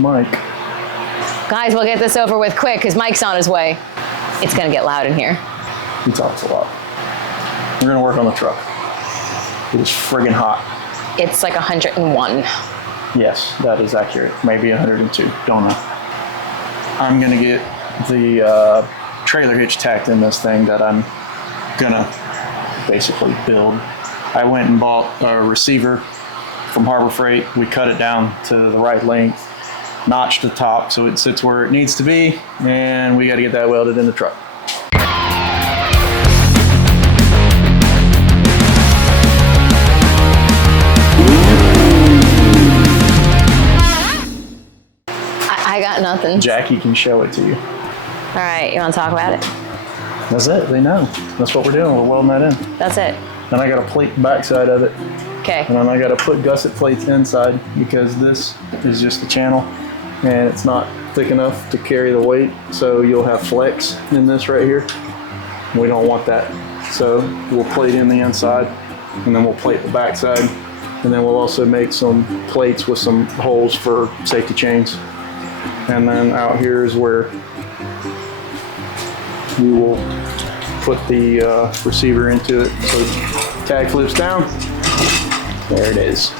Mike. Guys, we'll get this over with quick because Mike's on his way. It's gonna get loud in here. He talks a lot. We're gonna work on the truck. It is friggin' hot. It's like 101. Yes, that is accurate. Maybe 102, don't know. I'm gonna get the trailer hitch tacked in this thing that I'm gonna basically build. I went and bought a receiver from Harbor Freight. We cut it down to the right length, notched the top so it sits where it needs to be, and we gotta get that welded in the truck. I got nothing. Jackie can show it to you. All right, you want to talk about it? That's it, they know. That's what we're doing, we're welding that in. That's it. Then I gotta plate the backside of it. Okay. And then I gotta put gusset plates inside because this is just a channel and it's not thick enough to carry the weight. So you'll have flex in this right here. We don't want that. So we'll plate in the inside and then we'll plate the backside. And then we'll also make some plates with some holes for safety chains. And then out here is where we will put the receiver into it. So tag flips down, there it is.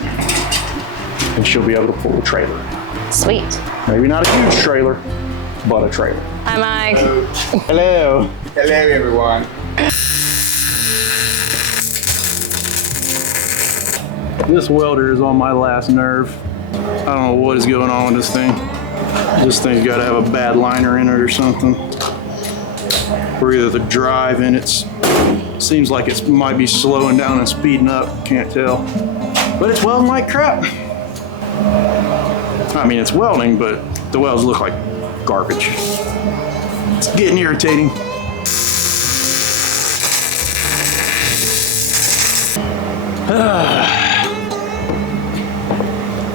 And she'll be able to pull the trailer. Sweet. Maybe not a huge trailer, but a trailer. Hi, Mike. Hello. Hello, everyone. This welder is on my last nerve. I don't know what is going on with this thing. This thing's got to have a bad liner in it or something. Or either the drive in it seems like it might be slowing down and speeding up. Can't tell. But it's welding like crap. I mean, it's welding, but the welds look like garbage. It's getting irritating.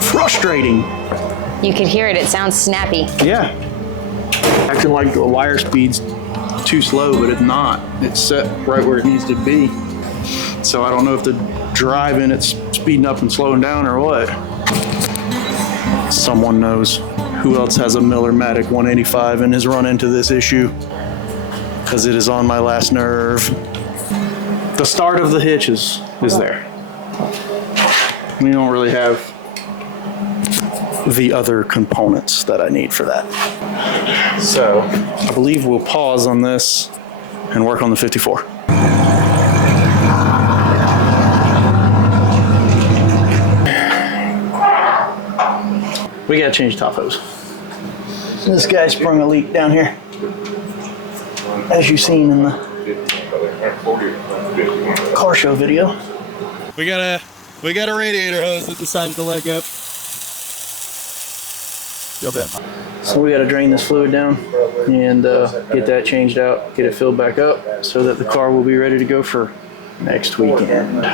Frustrating. You could hear it. It sounds snappy. Yeah. Acting like the wire speed's too slow, but it's not. It's set right where it needs to be. So I don't know if the drive in it's speeding up and slowing down or what. Someone knows. Who else has a Miller-Matic 185 and has run into this issue? Because it is on my last nerve. The start of the Hitches is there. We don't really have the other components that I need for that. So I believe we'll pause on this and work on the 54. We gotta change top hose. This guy sprung a leak down here, as you've seen in the car show video. We got a radiator hose that decided to let go. So we got to drain this fluid down and get that changed out, get it filled back up so that the car will be ready to go for next weekend.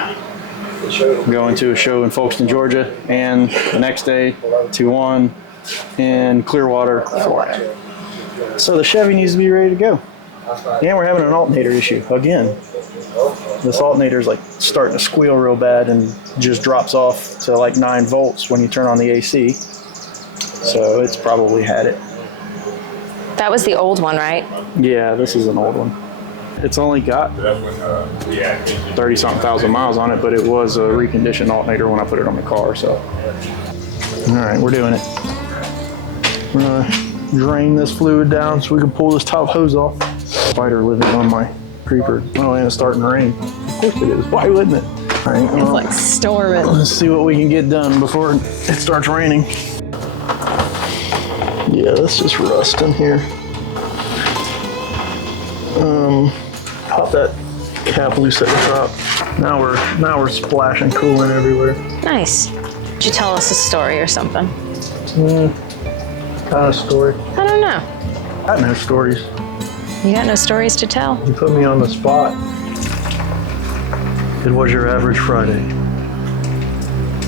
We're going to a show in Folkestone, Georgia, and the next day to one in Clearwater, Florida. So the Chevy needs to be ready to go. And we're having an alternator issue again. This alternator is like starting to squeal real bad and just drops off to like 9 volts when you turn on the AC. So it's probably had it. That was the old one, right? Yeah, this is an old one. It's only got 30-something thousand miles on it, but it was a reconditioned alternator when I put it on the car, so. All right, we're doing it. We're gonna drain this fluid down so we can pull this top hose off. Spider living on my creeper. Oh, and it's starting to rain. Of course it is, why wouldn't it? All right, It's like storming. let's see what we can get done before it starts raining. Yeah, that's just rust in here. Pop that cap loose at the top. Now we're splashing coolant everywhere. Nice. Could you tell us a story or something? Kind of story. I don't know. I got no stories. You got no stories to tell? You put me on the spot. It was your average Friday.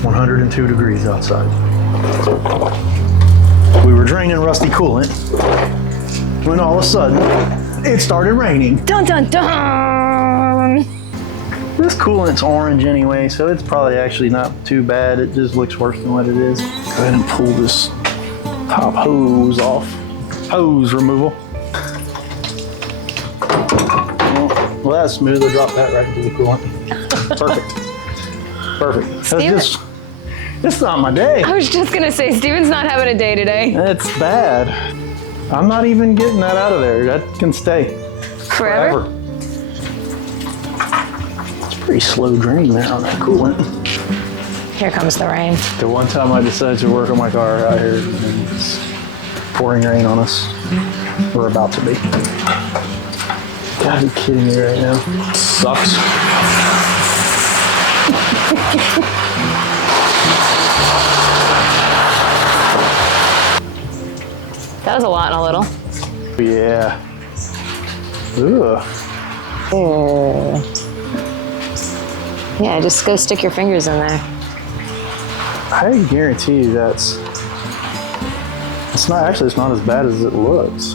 102 degrees outside. We were draining rusty coolant when all of a sudden it started raining. Dun dun dun! This coolant's orange anyway, so it's probably actually not too bad. It just looks worse than what it is. ahead and pull this top hose off. Hose removal. Well, that's smooth. I'll drop that right into the coolant. Perfect. Perfect. That's it's not my day. I was just gonna say, Steven's not having a day today. That's bad. I'm not even getting that out of there. That can stay Forever? It's a pretty slow drain there on that coolant. Here comes the rain. The one time I decided to work on my car out here, it's pouring rain on us. We're about to be. Gotta be kidding me right now. Sucks. That was a lot and a little. Yeah. Ugh. Yeah, just go stick your fingers in there. I guarantee you it's not as bad as it looks.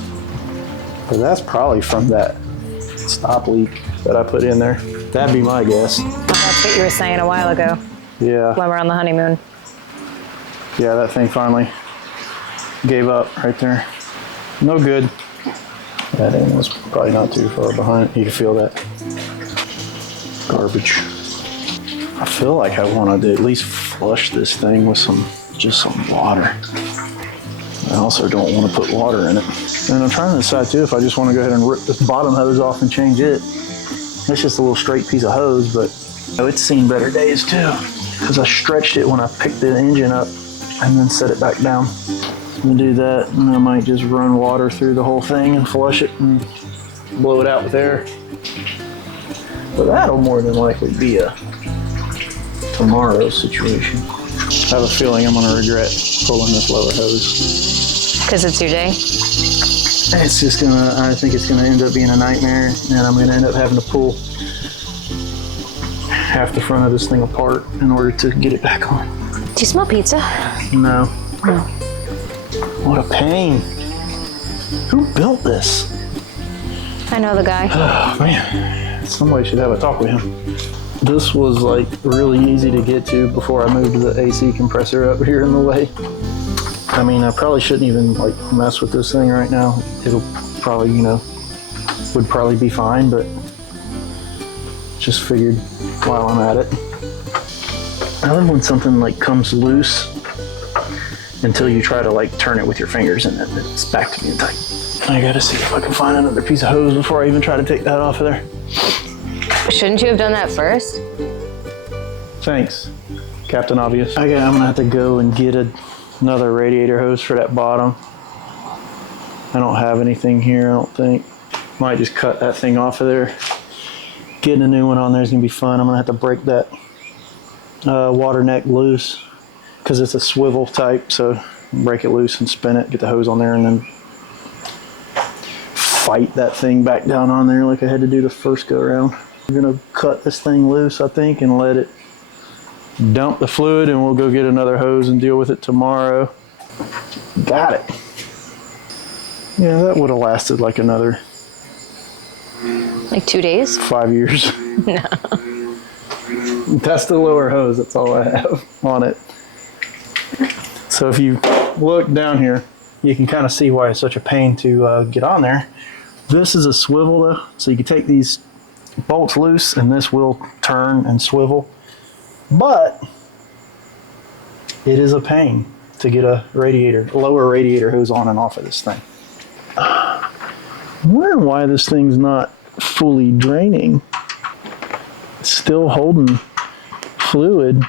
But that's probably from that stop leak that I put in there. That'd be my guess. That's what you were saying a while ago Yeah. when we're on the honeymoon. Yeah, that thing finally gave up right there. No good. That end was probably not too far behind. You can feel that. Garbage. I feel like I wanted to at least flush this thing with some water. I also don't want to put water in it. And I'm trying to decide too if I just want to go ahead and rip this bottom hose off and change it. It's just a little straight piece of hose, but it's seen better days too. Because I stretched it when I picked the engine up and then set it back down. I'm gonna do that, and I might just run water through the whole thing and flush it and blow it out with air. But that'll more than likely be a tomorrow situation. I have a feeling I'm gonna regret pulling this lower hose. Because it's your day? It's just I think it's gonna end up being a nightmare, and I'm gonna end up having to pull half the front of this thing apart in order to get it back on. Do you smell pizza? No. No. What a pain. Who built this? I know the guy. Oh man, somebody should have a talk with him. This was like really easy to get to before I moved the AC compressor up here in the way. I mean, I probably shouldn't even like mess with this thing right now. It'll probably, would probably be fine, but just figured while I'm at it. I love when something like comes loose until you try to like turn it with your fingers and then it's back to being tight. I gotta see if I can find another piece of hose before I even try to take that off of there. Shouldn't you have done that first? Thanks, Captain Obvious. I'm gonna have to go and get another radiator hose for that bottom. I don't have anything here, I don't think. Might just cut that thing off of there. Getting a new one on there is gonna be fun. I'm gonna have to break that water neck loose because it's a swivel type, so break it loose and spin it, get the hose on there, and then fight that thing back down on there like I had to do the first go around. I'm gonna cut this thing loose, I think, and let it dump the fluid, and we'll go get another hose and deal with it tomorrow. Got it. Yeah, that would have lasted like another Like 2 days? 5 years. No. That's the lower hose, that's all I have on it. So if you look down here, you can kind of see why it's such a pain to get on there. This is a swivel though, so you can take these bolts loose and this will turn and swivel. But it is a pain to get a lower radiator hose on and off of this thing. I'm wondering why this thing's not fully draining. It's still holding fluid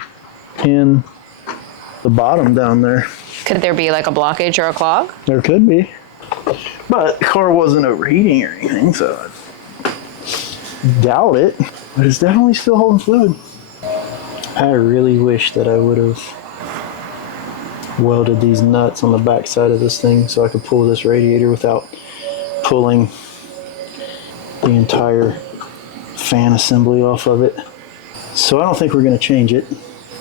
in the bottom down there. Could there be like a blockage or a clog? There could be. But the car wasn't overheating or anything, so I doubt it. But it's definitely still holding fluid. I really wish that I would have welded these nuts on the back side of this thing so I could pull this radiator without pulling the entire fan assembly off of it. So I don't think we're going to change it.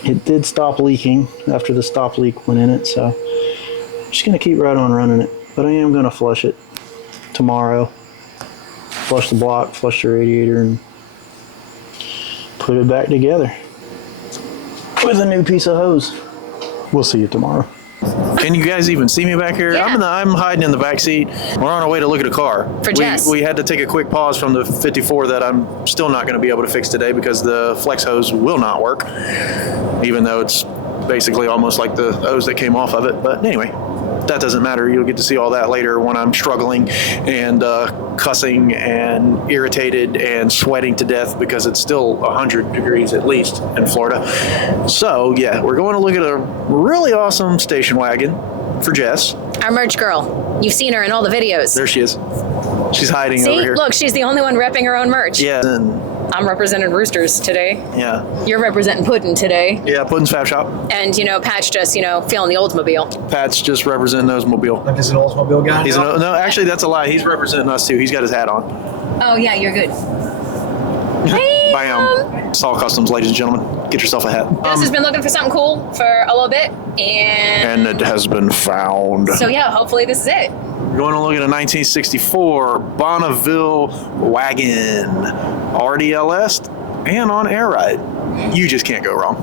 It did stop leaking after the stop leak went in it, so I'm just going to keep right on running it. But I am going to flush it tomorrow. Flush the block, flush the radiator, and put it back together with a new piece of hose. We'll see you tomorrow. Can you guys even see me back here? Yeah. I'm hiding in the back seat. We're on our way to look at a car. For Jess. We had to take a quick pause from the 54 that I'm still not going to be able to fix today because the flex hose will not work, even though it's basically almost like the hose that came off of it. But anyway, that doesn't matter. You'll get to see all that later when I'm struggling and cussing and irritated and sweating to death because it's still 100 degrees at least in Florida. So yeah, we're going to look at a really awesome station wagon for Jess. Our merch girl. You've seen her in all the videos. There she is. She's hiding See, over here. look, she's the only one repping her own merch. Yeah. And, I'm representing Roosters today. yeah. You're representing Puddin' today. Yeah, Puddin's Fab Shop. And, Patch just, feeling the Oldsmobile. Pat's just representing Oldsmobile. Like he's an Oldsmobile guy. No, actually, that's a lie. He's representing us too. He's got his hat on. Oh, yeah, you're good. Hey, Bam. Saw Kustomz, ladies and gentlemen. Get yourself a hat. Jess has been looking for something cool for a little bit, And it has been found. so yeah, hopefully this is it. We're going to look at a 1964 Bonneville wagon. RDLS and on air ride. You just can't go wrong.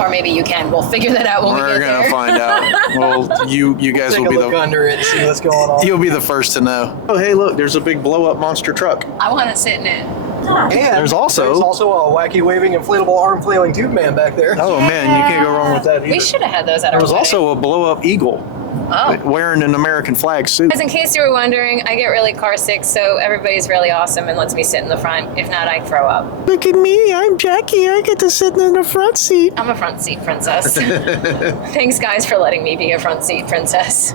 Or maybe you can. We'll figure that out when we We're get gonna there. find out. Well, you guys Take will a be look under it and see what's going on. you'll be the first to know. Oh, hey, look, there's a big blow-up monster truck. I want to sit in it. And There's also a wacky waving inflatable arm flailing tube man back there. oh man, you can't go wrong with that either. We should have had those at our There was wedding. also a blow-up eagle wearing an American flag suit. Guys, in case you were wondering, I get really car sick, so everybody's really awesome and lets me sit in the front. If not, I throw up. Look at me, I'm Jackie. I get to sit in the front seat. I'm a front seat princess. Thanks, guys, for letting me be a front seat princess.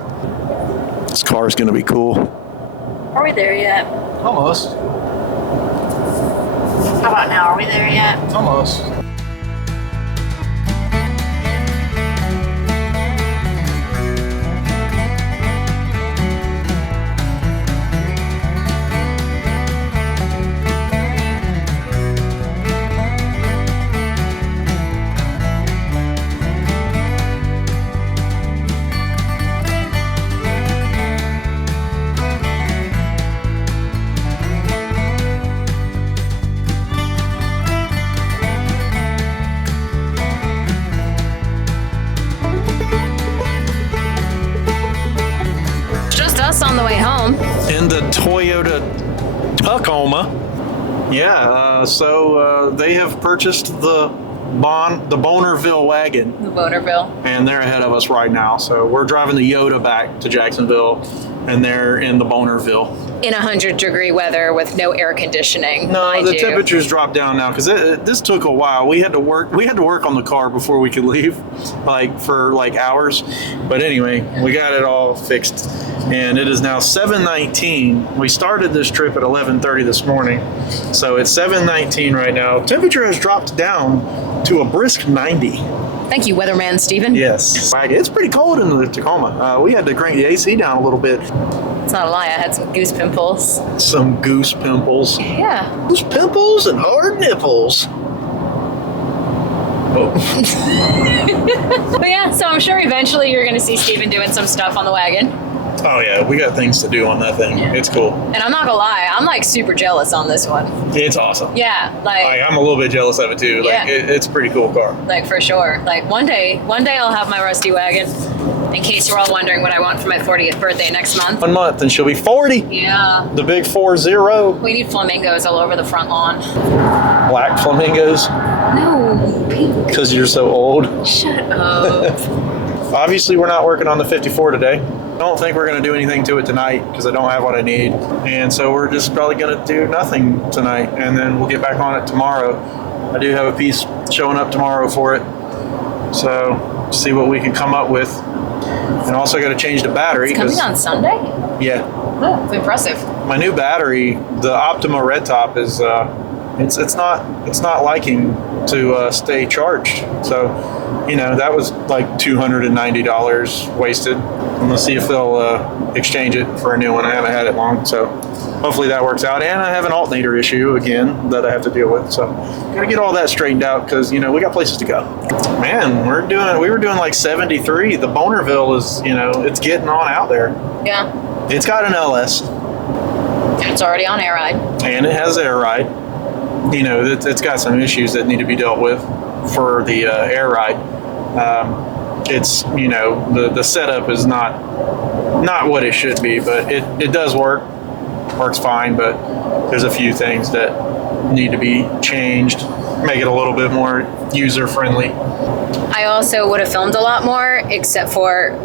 This car is gonna be cool. Are we there yet? Almost. How about now? Are we there yet? Almost. On the way home. In the Toyota Tacoma. Yeah, so they have purchased the Bonerville wagon, The Bonerville. and they're ahead of us right now. So we're driving the Yoda back to Jacksonville, and they're in the Bonerville. In 100-degree weather with no air conditioning. No, mind the you. temperatures dropped down now because this took a while. We had to work on the car before we could leave, for hours. But anyway, we got it all fixed, and it is now 7:19. We started this trip at 11:30 this morning, so it's 7:19 right now. Temperature has dropped down to a brisk 90. Thank you, weatherman Steven. Yes, it's pretty cold in the Tacoma. We had to crank the AC down a little bit. It's not a lie, I had some goose pimples. Some goose pimples. Yeah. Goose pimples and hard nipples. Oh. But yeah, so I'm sure eventually you're going to see Steven doing some stuff on the wagon. Oh yeah, we got things to do on that thing. It's cool. And I'm not going to lie, I'm super jealous on this one. It's awesome. Yeah, I'm a little bit jealous of it too. Yeah. It's a pretty cool car. for sure. One day I'll have my rusty wagon. In case you're all wondering what I want for my 40th birthday next month. 1 month and she'll be 40. Yeah. The big 40. We need flamingos all over the front lawn. Black flamingos. No, pink. Because you're so old. Shut up. Obviously, we're not working on the 54 today. I don't think we're going to do anything to it tonight because I don't have what I need. And so we're just probably going to do nothing tonight. And then we'll get back on it tomorrow. I do have a piece showing up tomorrow for it. So see what we can come up with. And also got to change the battery. It's coming on Sunday? Yeah. Oh, it's impressive. My new battery, the Optima Red Top, is it's not liking to stay charged. So, that was like $290 wasted. I'm gonna see if they'll exchange it for a new one. I haven't had it long, so hopefully that works out. And I have an alternator issue again that I have to deal with. So, gotta get all that straightened out because we got places to go. Man, we were doing like 73. The Bonerville is it's getting on out there. Yeah. It's got an LS. And it's already on air ride. And it has air ride. It's got some issues that need to be dealt with for the air ride. it's, you know, the setup is not what it should be, but it does works fine, but there's a few things that need to be changed, make it a little bit more user friendly. I also would have filmed a lot more, except for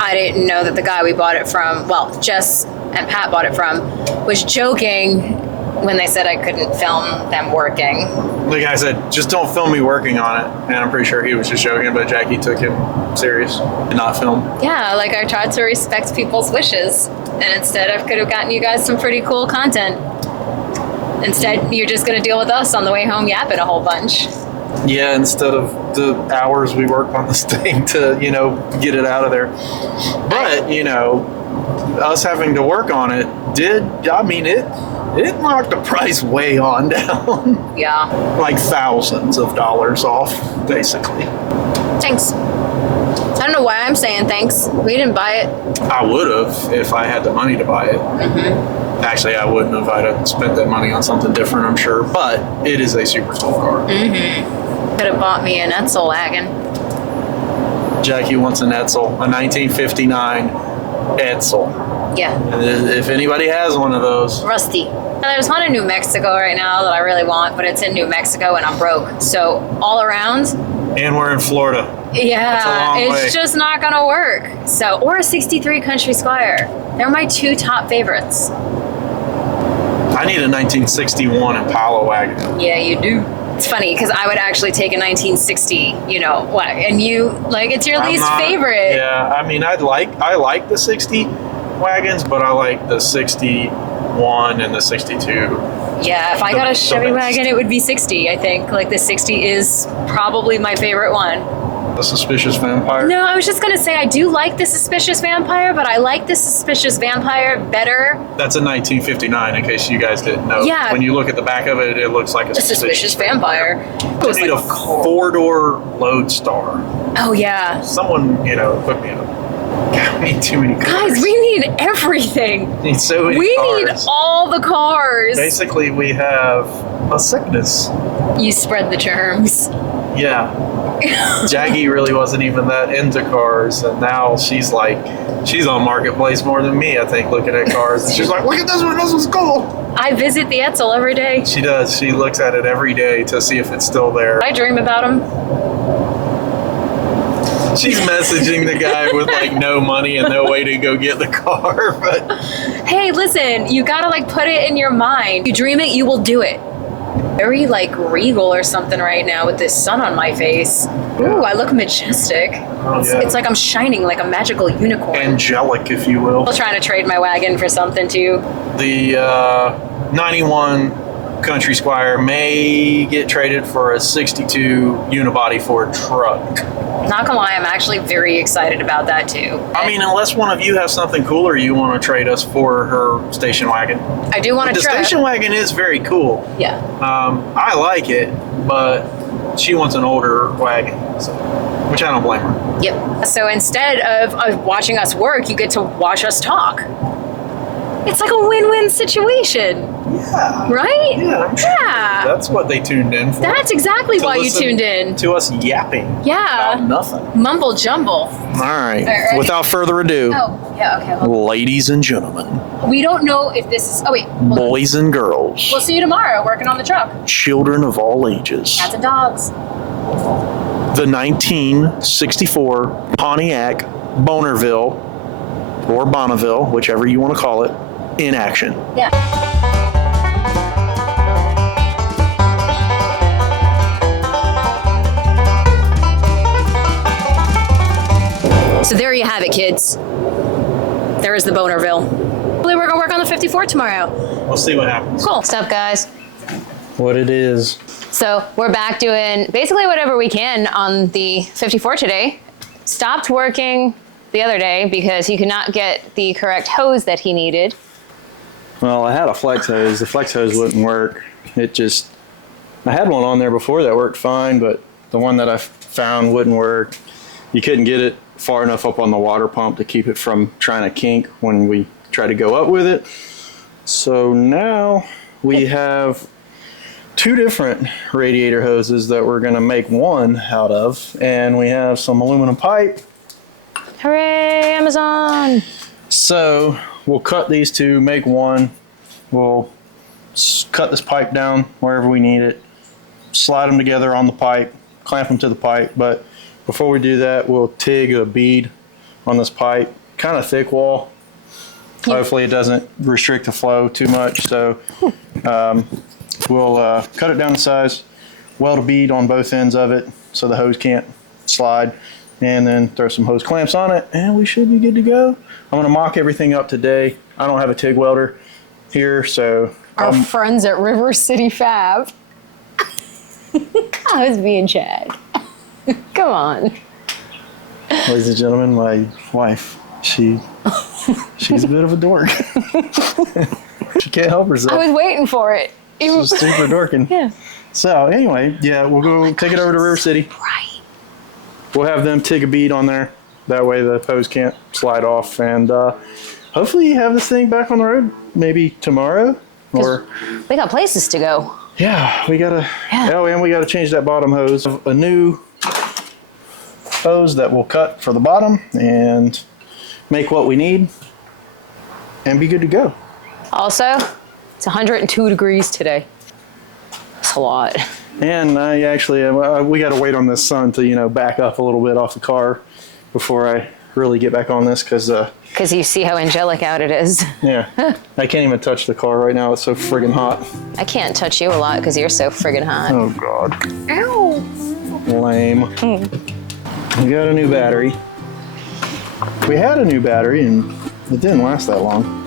I didn't know that the guy we bought it from, well, Jess and Pat bought it from, was joking when they said I couldn't film them working. The guy said, just don't film me working on it. And I'm pretty sure he was just joking, but Jackie took him serious and not film. Yeah, like I tried to respect people's wishes. And instead I could have gotten you guys some pretty cool content. Instead, you're just going to deal with us on the way home yapping a whole bunch. Yeah, instead of the hours we worked on this thing to, you know, get it out of there. But, you know, us having to work on it it knocked the price way on down. Yeah. Like thousands of dollars off, basically. Thanks. I don't know why I'm saying thanks. We didn't buy it. I would have if I had the money to buy it. Mm-hmm. Actually, I wouldn't have. I'd have spent that money on something different, I'm sure. But it is a super cool car. Mm-hmm. Could have bought me an S.A.W wagon. Jackie wants an Etzel, a 1959 Etzel. Yeah. And if anybody has one of those. Rusty. There's one in New Mexico right now that I really want, but it's in New Mexico and I'm broke. So all around. And we're in Florida. Yeah, it's way. just not gonna work. So, or a 63 Country Squire. They're my two top favorites. I need a 1961 Impala wagon. Yeah, you do. It's funny because I would actually take a 1960, you know, what? And you, like, it's your least favorite. Yeah, I mean, I like the 60 wagons, but I like the 61 and the 62. Yeah, if I got a Chevy wagon, it would be 60, I think. Like, the 60 is probably my favorite one. The Suspicious Vampire? No, I was just going to say I do like the Suspicious Vampire, but I like the Suspicious Vampire better. That's a 1959, in case you guys didn't know. Yeah. When you look at the back of it, it looks like a Suspicious Vampire. I need a four-door Lodestar. Oh, yeah. Someone, you know, put me up. God, we need too many cars. Guys, we need everything. We need so many We cars. need all the cars. Basically, we have a sickness. You spread the germs. Yeah. Jackie really wasn't even that into cars, and now she's on Marketplace more than me, I think, looking at cars. And she's like, look at this one, this one's cool. I visit the Etzel every day. She does. She looks at it every day to see if it's still there. I dream about them. She's messaging the guy with like no money and no way to go get the car. But hey, listen, you gotta like put it in your mind. You dream it, you will do it. Very like regal or something right now with this sun on my face. Ooh, I look majestic. Oh, yeah. It's like I'm shining like a magical unicorn. Angelic, if you will. I'm trying to trade my wagon for something too. The 91 Country Squire may get traded for a 62 unibody Ford truck. Not gonna lie, I'm actually very excited about that too. I mean, unless one of you has something cooler you want to trade us for her station wagon. I do want to try. The station wagon is very cool. Yeah. I like it, but she wants an older wagon, so, which I don't blame her. Yep. So instead of watching us work, you get to watch us talk. It's like a win-win situation. Yeah. Right? Yeah, I'm sure. Yeah. That's what they tuned in for. That's exactly why you listen tuned in. To us yapping. Yeah. About nothing. Mumble jumble. All right. right. Without further ado, Oh, yeah, okay. Hold ladies and gentlemen, on. We don't know if this is... Oh, wait. Hold on. boys and girls, We'll see you tomorrow working on the truck. children of all ages, Cats and dogs. the 1964 Pontiac Bonerville, or Bonneville, whichever you want to call it, in action. Yeah. So there you have it, kids. There is the Bonerville. We're gonna work on the 54 tomorrow. We'll see what happens. Cool. What's up, guys? What it is. So we're back doing basically whatever we can on the 54 today. Stopped working the other day because he could not get the correct hose that he needed. Well, I had a flex hose. The flex hose wouldn't work. I had one on there before that worked fine, but the one that I found wouldn't work. You couldn't get it far enough up on the water pump to keep it from trying to kink when we try to go up with it. So now we have two different radiator hoses that we're gonna make one out of, and we have some aluminum pipe. Hooray, Amazon! So we'll cut these two, make one. We'll cut this pipe down wherever we need it, slide them together on the pipe, clamp them to the pipe. But before we do that, we'll TIG a bead on this pipe, kind of thick wall. Hopefully it doesn't restrict the flow too much. So we'll cut it down to size, weld a bead on both ends of it so the hose can't slide, and then throw some hose clamps on it, and we should be good to go. I'm gonna mock everything up today. I don't have a TIG welder here, so. Our friends at River City Fab. I was being Chad. Come on. Ladies and gentlemen, my wife, she's a bit of a dork. She can't help herself. I was waiting for it. She's super dorking. Yeah. So anyway, yeah, we'll go take it over to River City. Right. We'll have them TIG a bead on there. That way the hose can't slide off, and hopefully have this thing back on the road maybe tomorrow. Or we got places to go. yeah, we gotta. Yeah. Oh, and we gotta change that bottom hose. A new hose that will cut for the bottom and make what we need, and be good to go. Also, it's 102 degrees today. That's a lot. And I actually, we got to wait on this sun to, back up a little bit off the car before I really get back on this, because you see how angelic out it is. yeah, I can't even touch the car right now. It's so friggin' hot. I can't touch you a lot because you're so friggin' hot. Oh God. Ow. Lame. We got a new battery. We had a new battery and it didn't last that long.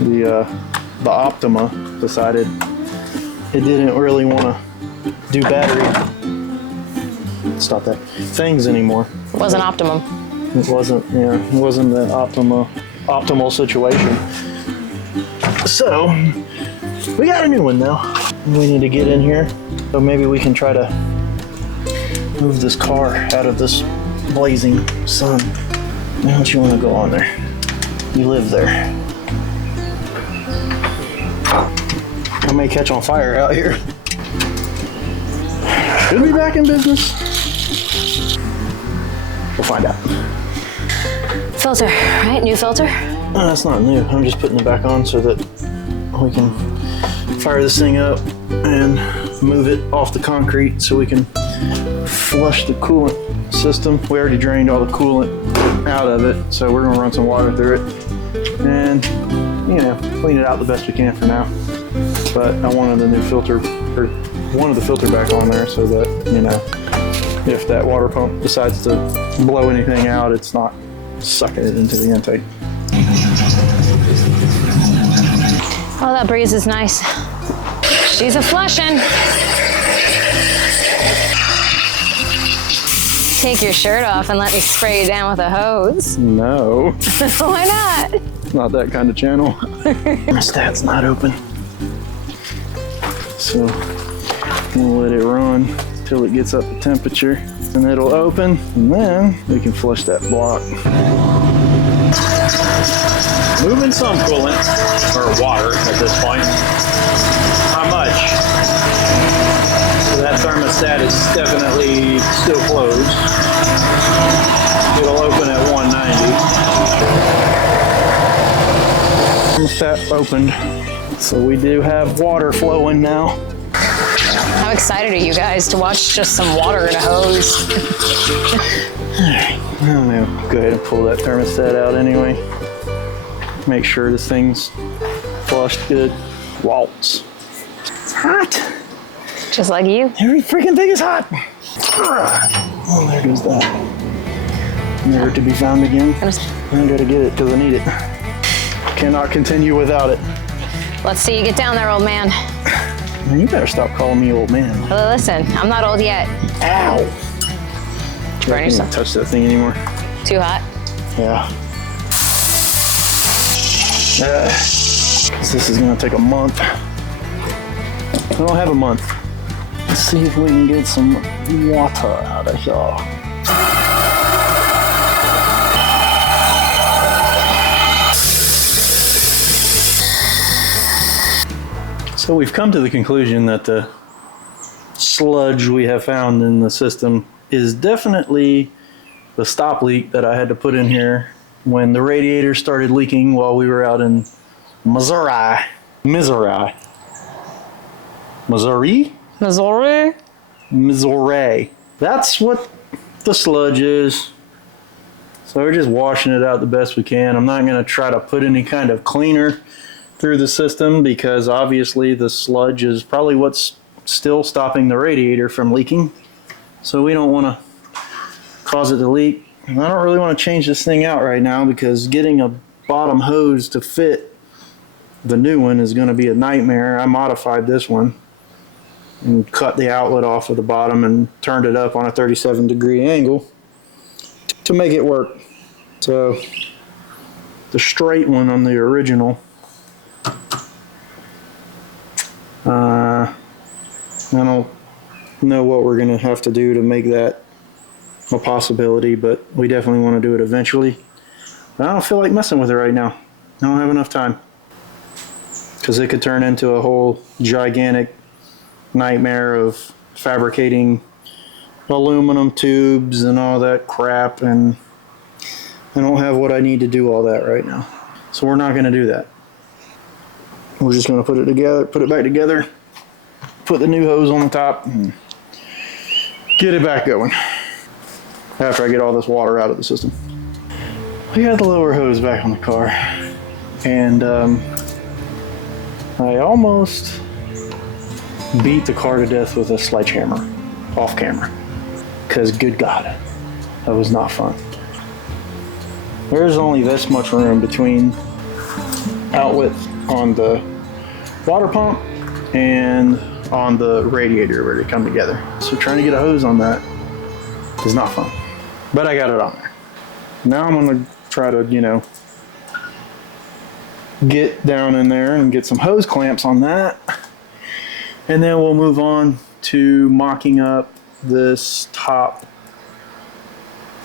The Optima decided it didn't really want to do battery things anymore. It wasn't optimum. It wasn't the optimal situation. So we got a new one now. We need to get in here, so maybe we can try to move this car out of this blazing sun. Why don't you want to go on there? You live there. I may catch on fire out here. Should be back in business. We'll find out. Filter, right? New filter? No, that's not new. I'm just putting it back on so that we can fire this thing up and move it off the concrete so we can flush the coolant system. We already drained all the coolant out of it, so we're gonna run some water through it and, clean it out the best we can for now. But I wanted the new filter, or wanted the filter back on there so that, if that water pump decides to blow anything out, it's not sucking it into the intake. Oh, that breeze is nice. She's a flushing. Take your shirt off and let me spray you down with a hose. No. Why not? Not that kind of channel. My stat's not open. So we'll let it run till it gets up to temperature, and it'll open, and then we can flush that block. Moving some coolant, or water at this point. Not much. So that thermostat is definitely still closed. It'll open at 190. Thermostat opened. So we do have water flowing now. How excited are you guys to watch just some water in a hose? Alright, I'm gonna go ahead and pull that thermostat out anyway. Make sure this thing's flushed good. Waltz. It's hot. Just like you? Every freaking thing is hot. Oh, there goes that. Never to be found again. I gotta get it because I need it. Cannot continue without it. Let's see you get down there, old man. Man, you better stop calling me old man. Well, listen, I'm not old yet. Ow! Burn I yourself. can't touch that thing anymore. Too hot? Yeah. This is gonna take a month. I don't have a month. Let's see if we can get some water out of here. So So we've come to the conclusion that the sludge we have found in the system is definitely the stop leak that I had to put in here when the radiator started leaking while we were out in Missouri. Missouri. Missouri? Missouri? Missouri. That's what the sludge is. So we're just washing it out the best we can. I'm not going to try to put any kind of cleaner through the system because obviously the sludge is probably what's still stopping the radiator from leaking. So we don't want to cause it to leak. And I don't really want to change this thing out right now because getting a bottom hose to fit the new one is going to be a nightmare. I modified this one and cut the outlet off of the bottom and turned it up on a 37-degree angle to make it work. So the straight one on the original, I don't know what we're going to have to do to make that a possibility, but we definitely want to do it eventually. But I don't feel like messing with it right now. I don't have enough time because it could turn into a whole gigantic nightmare of fabricating aluminum tubes and all that crap, and I don't have what I need to do all that right now. So we're not going to do that. We're just going to put it together, put it back together, put the new hose on the top, and get it back going after I get all this water out of the system. We got the lower hose back on the car, and I almost beat the car to death with a sledgehammer off camera because good God, that was not fun. There's only this much room between outlet on the water pump and on the radiator where they come together. So trying to get a hose on that is not fun, but I got it on there. Now I'm gonna try to, get down in there and get some hose clamps on that. And then we'll move on to mocking up this top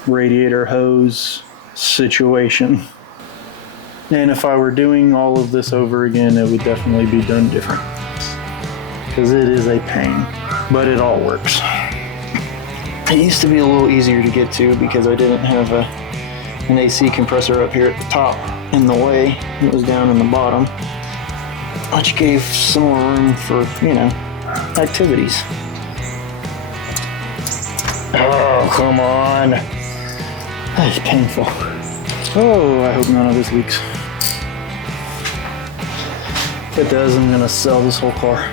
radiator hose situation. And if I were doing all of this over again, it would definitely be done different. Because it is a pain, but it all works. It used to be a little easier to get to because I didn't have an AC compressor up here at the top in the way. It was down in the bottom, which gave some more room for, activities. Oh, come on. That is painful. Oh, I hope none of this leaks. If it does, I'm gonna sell this whole car.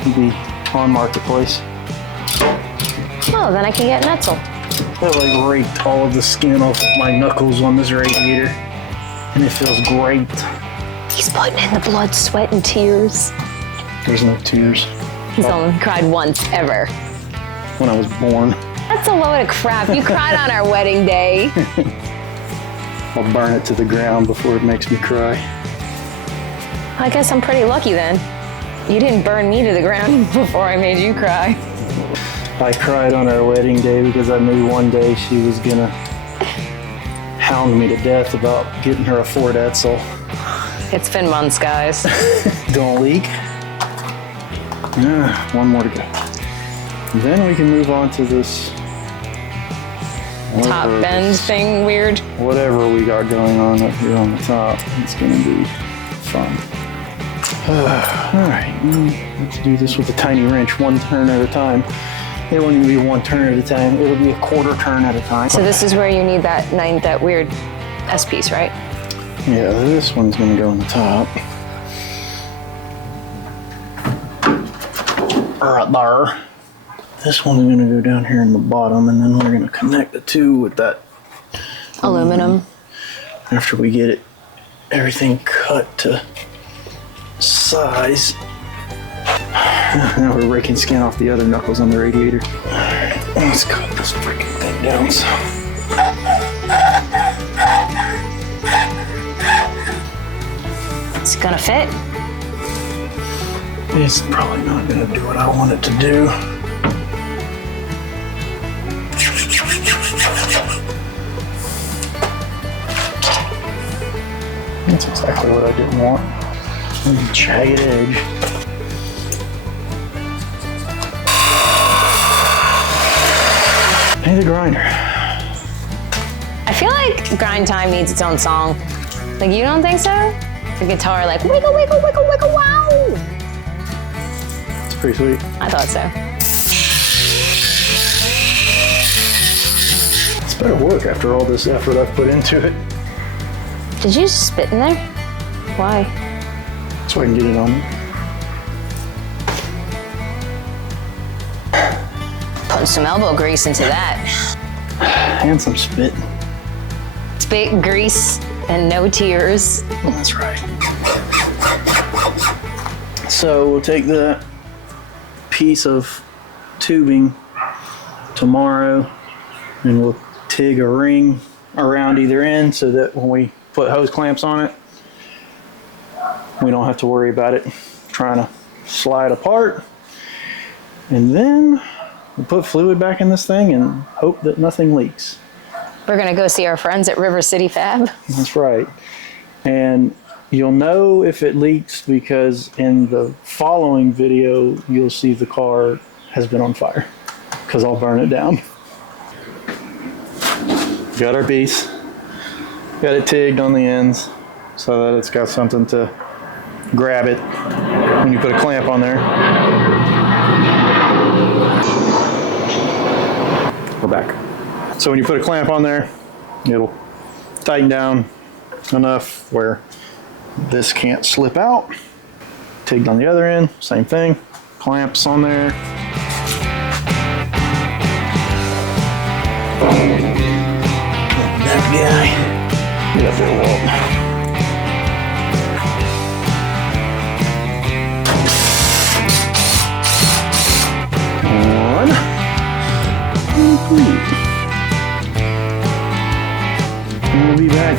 It'll be on Marketplace. Oh, then I can get Netzel. I raked all of the skin off of my knuckles on this radiator, and it feels great. He's putting in the blood, sweat, and tears. There's no tears. He's only cried once ever. When I was born. That's a load of crap. You cried on our wedding day. I'll burn it to the ground before it makes me cry. I guess I'm pretty lucky then. You didn't burn me to the ground before I made you cry. I cried on our wedding day because I knew one day she was gonna hound me to death about getting her a Ford Edsel. It's been months, guys. Don't leak. One more to go. Then we can move on to this Top bend thing weird. Whatever we got going on up here on the top. It's gonna be fun. Alright, let's do this with a tiny wrench, one turn at a time. It won't even be one turn at a time, it'll be a quarter turn at a time. So this is where you need that weird S piece, right? Yeah, this one's gonna go on the top. Right there. This one's gonna go down here in the bottom, and then we're gonna connect the two with that aluminum. After we get it, everything cut to size. Now we're raking skin off the other knuckles on the radiator. Alright, let's cut this freaking thing down. So. It's gonna fit? It's probably not gonna do what I want it to do. That's exactly what I didn't want. Jagged edge. Hey, the grinder. I feel like Grind Time needs its own song. Like, you don't think so? The guitar, like, wiggle, wiggle, wiggle, wiggle, wow! It's pretty sweet. I thought so. It's better work after all this effort I've put into it. Did you just spit in there? Why? So I can get it on. Put some elbow grease into that. And some spit. Spit, grease, and no tears. That's right. So we'll take the piece of tubing tomorrow and we'll TIG a ring around either end so that when we put hose clamps on it, we don't have to worry about it trying to slide apart. And then we'll put fluid back in this thing and hope that nothing leaks. We're gonna go see our friends at River City Fab. That's right. And you'll know if it leaks because in the following video, you'll see the car has been on fire because I'll burn it down. Got our piece. Got it TIGged on the ends so that it's got something to grab it when you put a clamp on there. We're back. So when you put a clamp on there, it'll tighten down enough where this can't slip out. TIGged on the other end, same thing. Clamps on there. That guy. Get up there, Walt. One. And we'll be back.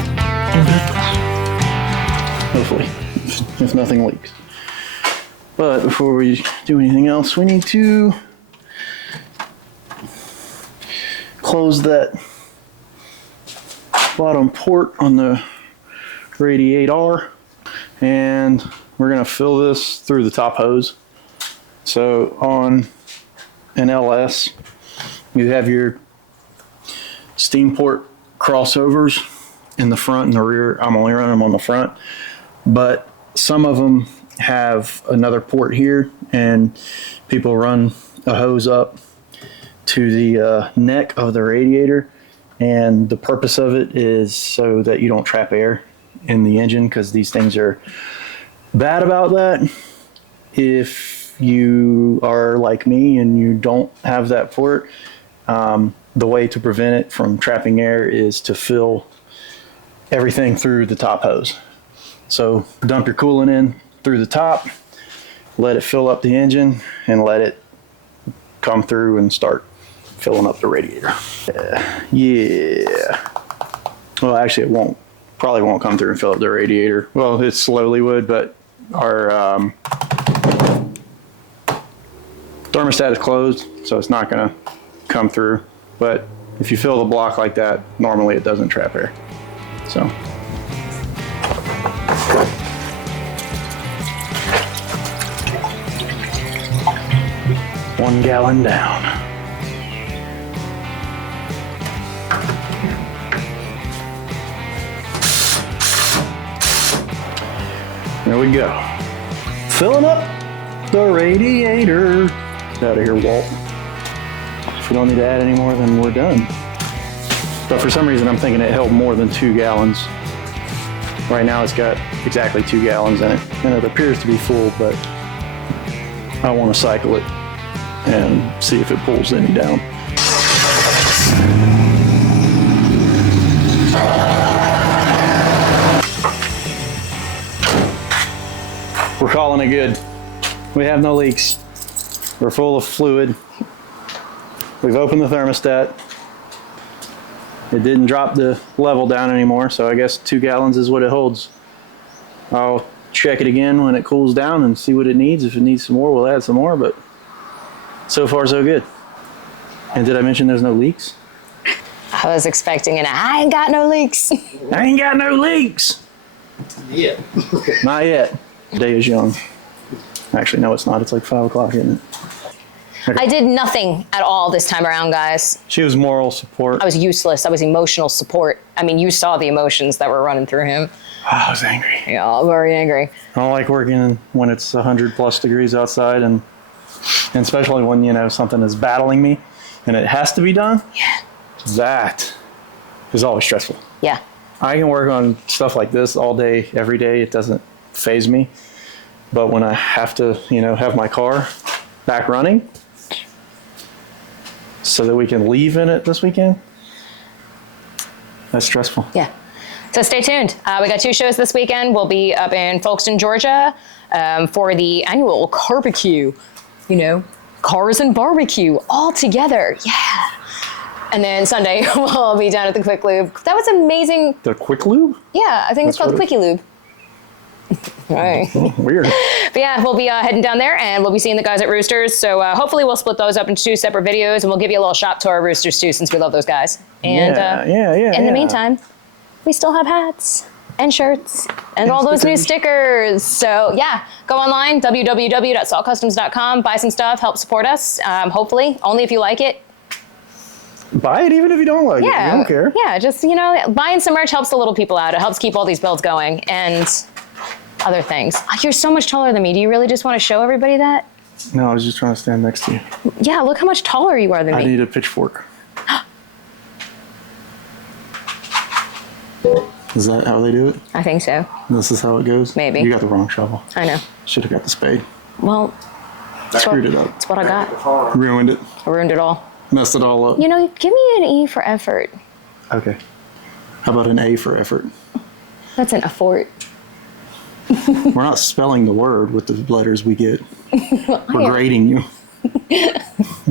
Hopefully, if nothing leaks. But before we do anything else, we need to close that bottom port on the Radiator, and we're going to fill this through the top hose. So on an LS, you have your steam port crossovers in the front and the rear. I'm only running them on the front, but some of them have another port here, and people run a hose up to the neck of the radiator, and the purpose of it is so that you don't trap air in the engine, because these things are bad about that. If you are like me and you don't have that port, the way to prevent it from trapping air is to fill everything through the top hose. So dump your coolant in through the top, let it fill up the engine, and let it come through and start filling up the radiator. Yeah. Well, actually, it probably won't come through and fill up the radiator. Well, it slowly would, but our thermostat is closed, so it's not going to come through. But if you fill the block like that, normally it doesn't trap air. So. 1 gallon down. There we go. Filling up the radiator. Get out of here, Walt. If we don't need to add any more, then we're done. But for some reason, I'm thinking it held more than 2 gallons. Right now, it's got exactly 2 gallons in it. And it appears to be full, but I want to cycle it and see if it pulls any down. We're calling it good. We have no leaks. We're full of fluid. We've opened the thermostat. It didn't drop the level down anymore, so I guess 2 gallons is what it holds. I'll check it again when it cools down and see what it needs. If it needs some more, we'll add some more, but so far so good. And did I mention there's no leaks? I was expecting I ain't got no leaks. I ain't got no leaks. Yeah. Not yet. The day is young. Actually, no, it's not. It's like 5 o'clock, isn't it? I did nothing at all this time around, guys. She was moral support. I was useless. I was emotional support. I mean, you saw the emotions that were running through him. I was angry. Yeah, very angry. I don't like working when it's 100+ degrees outside, and especially when, you know, something is battling me and it has to be done. Yeah. That is always stressful. Yeah. I can work on stuff like this all day, every day. It doesn't faze me. But when I have to, you know, have my car back running so that we can leave in it this weekend, that's stressful. Yeah. So stay tuned. We got 2 shows this weekend. We'll be up in Folkestone, Georgia for the annual barbecue. You know, cars and barbecue all together. Yeah. And then Sunday, we'll be down at the Quick Lube. That was amazing. The Quick Lube? Yeah, I think it's called Quickie Lube. Right. Weird. But yeah, we'll be heading down there, and we'll be seeing the guys at Roosters. So hopefully we'll split those up into 2 separate videos, and we'll give you a little shop tour of Roosters too, since we love those guys. And in the meantime, we still have hats and shirts and all those new stickers. So yeah, go online, www.saltkustomz.com, buy some stuff, help support us. Hopefully, only if you like it. Buy it even if you don't like it. You don't care. Yeah, just, you know, buying some merch helps the little people out. It helps keep all these builds going and other things. You're so much taller than me. Do you really just want to show everybody that? No, I was just trying to stand next to you. Yeah, look how much taller you are than me. I need a pitchfork. Is that how they do it? I think so. This is how it goes? Maybe. You got the wrong shovel. I know. Should have got the spade. Well, Screwed it up. That's what I got. Ruined it. I ruined it all. Messed it all up. You know, give me an E for effort. Okay. How about an A for effort? That's an effort. We're not spelling the word with the letters we get. We're grading you.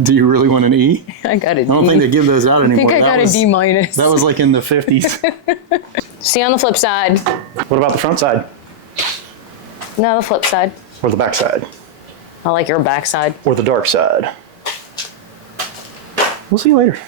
Do you really want an E? I got a D. I don't think they give those out anymore. I think I got a D minus. That was like in the 50s. See you on the flip side. What about the front side? No, the flip side. Or the back side? I like your back side. Or the dark side? We'll see you later.